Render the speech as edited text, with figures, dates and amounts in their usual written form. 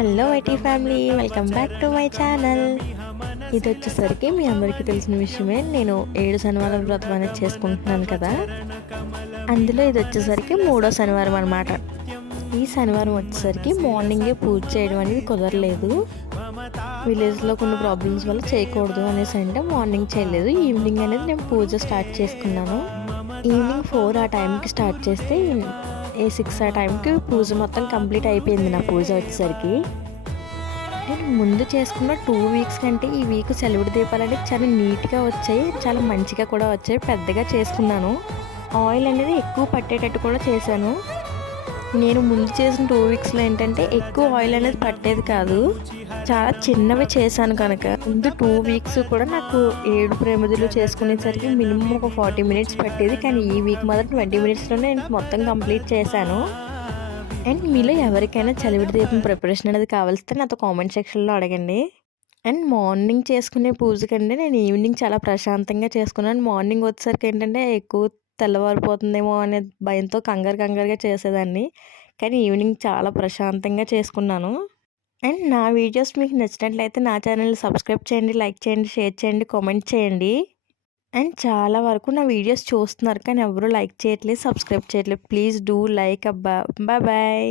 Hello IT family, welcome back to my channel. ఇది వచ్చేసరికి మీ అందరికీ తెలిసిన విషయమే. నేను 7 శనివారం వ్రతం అనేది చేసుకుంటున్నాను కదా, అందులో ఇది వచ్చేసరికి 3వ శనివారం అనమాట. ఈ శనివారం వచ్చేసరికి మార్నింగే పూజ చేయడం అనేది కుదరలేదు. విలేజ్లో కొన్ని ప్రాబ్లమ్స్ వల్ల చేయకూడదు అనేసి అంటే మార్నింగ్ చేయలేదు. ఈవినింగ్ అనేది నేను పూజ స్టార్ట్ చేసుకున్నాను. ఈవినింగ్ 4 ఆ టైంకి స్టార్ట్ చేస్తే 6 ఆ టైంకి పూజ మొత్తం కంప్లీట్ అయిపోయింది. నా పూజ వచ్చేసరికి నేను ముందు చేసుకున్న 2 వీక్స్ కంటే ఈ వీక్ సెలవుడి దీపాలు అనేది చాలా నీట్గా వచ్చాయి, చాలా మంచిగా కూడా వచ్చాయి. పెద్దగా చేసుకున్నాను. ఆయిల్ అనేది ఎక్కువ పట్టేటట్టు కూడా చేశాను. నేను ముందు చేసిన 2 వీక్స్లో ఏంటంటే ఎక్కువ ఆయిల్ అనేది పట్టేది కాదు, చాలా చిన్నవి చేశాను కనుక. ముందు 2 వీక్స్ కూడా నాకు 7 ప్రమిదలు చేసుకునేసరికి మినిమం ఒక 40 మినిట్స్ పట్టేది. కానీ ఈ వీక్ మాత్రం 20 మినిట్స్లోనే నేను మొత్తం కంప్లీట్ చేశాను. అండ్ మీలో ఎవరికైనా చలివిడి దీపం ప్రిపరేషన్ అనేది కావాల్స్తే నాతో కామెంట్ సెక్షన్లో అడగండి. అండ్ మార్నింగ్ చేసుకునే పూజ కంటే నేను ఈవినింగ్ చాలా ప్రశాంతంగా చేసుకున్నాను. మార్నింగ్ వచ్చేసరికి ఏంటంటే ఎక్కువ తెల్లవారిపోతుందేమో అనే భయంతో కంగారుగా చేసేదాన్ని. కానీ ఈవినింగ్ చాలా ప్రశాంతంగా చేసుకున్నాను. అండ్ నా వీడియోస్ మీకు నచ్చినట్లయితే నా ఛానల్ని సబ్స్క్రైబ్ చేయండి, లైక్ చేయండి, షేర్ చేయండి, కామెంట్ చేయండి. అండ్ చాలా వరకు నా వీడియోస్ చూస్తున్నారు కానీ ఎవరు లైక్ చేయట్లేదు, సబ్స్క్రైబ్ చేయట్లేదు. ప్లీజ్ డూ లైక్ అబ్బా. బాయ్.